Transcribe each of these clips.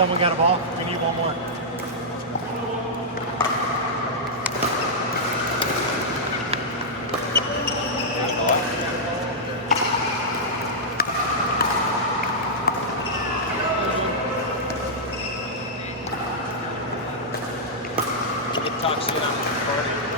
Someone got a ball? We need one more. Talk shit on this recording.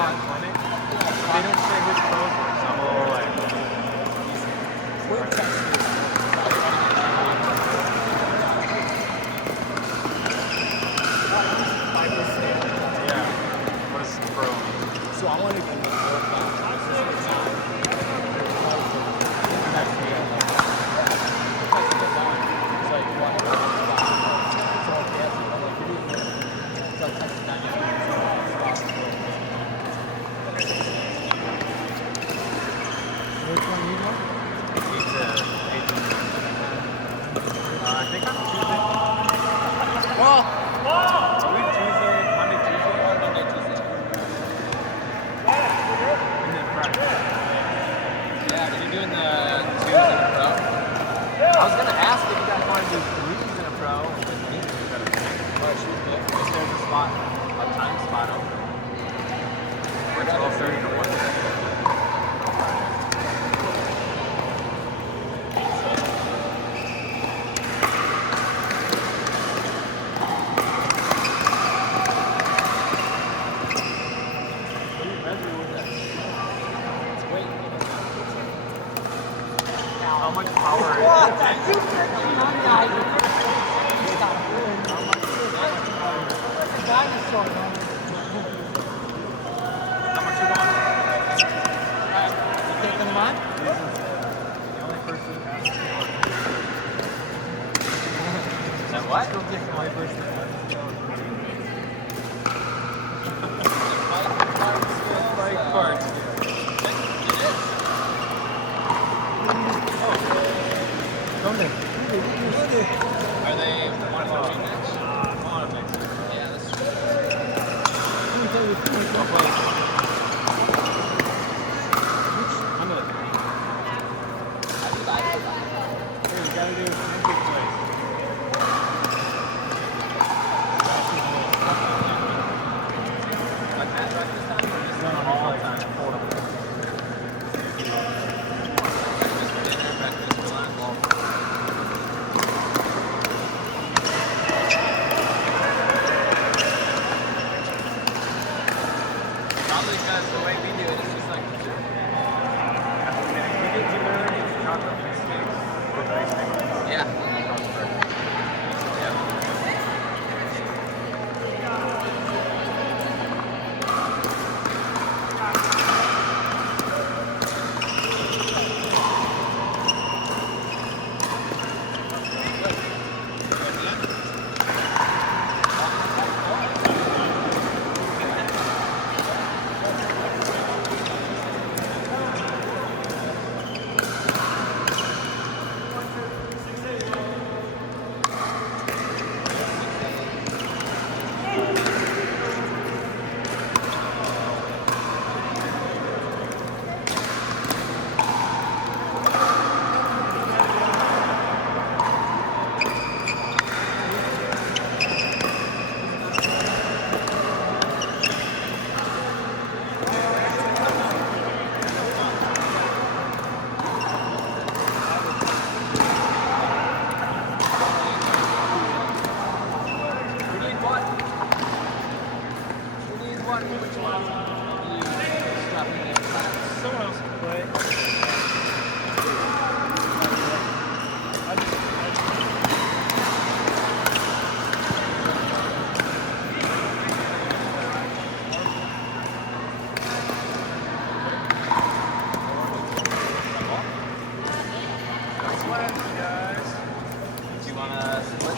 that clinic, they don't say which pros were. Some will like. Quick testers. Yeah. What is pro? So I want to get the 4 o'clock. This is the time. That's the it's like 1 o'clock. So yes, it's like Texas 99. Which one you want? 8 to 8 to. I think I'm Tuesday. Well, Are we Tuesday? Monday, Tuesday? Monday, Tuesday. And then Friday. Yeah, you're doing the 2s in a pro. I was gonna ask if you guys want to do 3s in a pro with me. But shoot, if there's a spot, a time spot open. We're 12:30 to 1. How much power is How much you want? The only person That what? like parts. Are they one of the rematch? Yeah, that's true. Probably because the way we do it is just like yeah. Someone else can play. Do you want to split?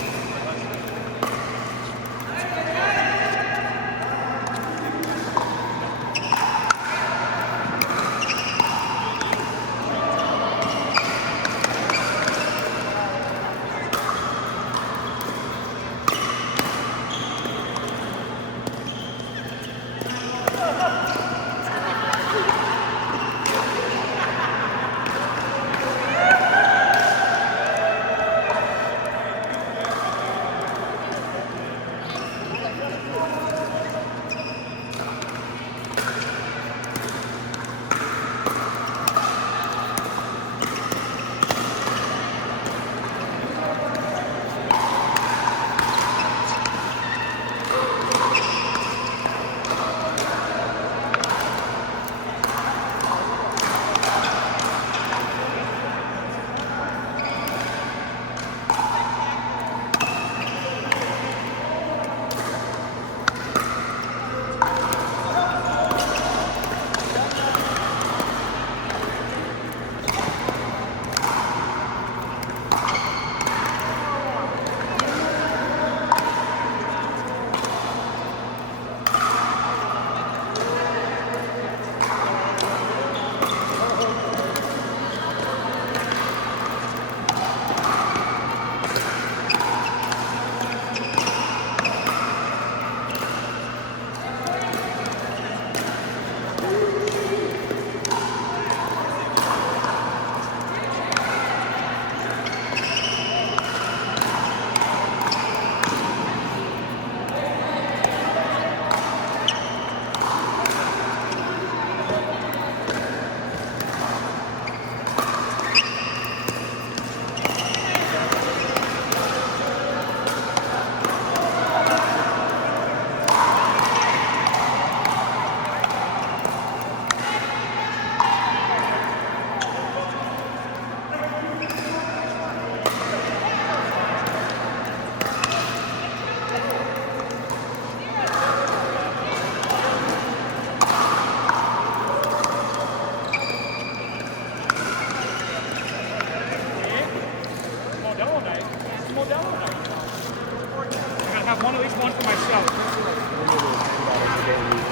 have one, at least one for myself.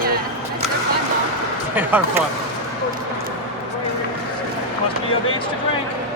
Yeah, they're fun. They are fun. Must be of age to drink.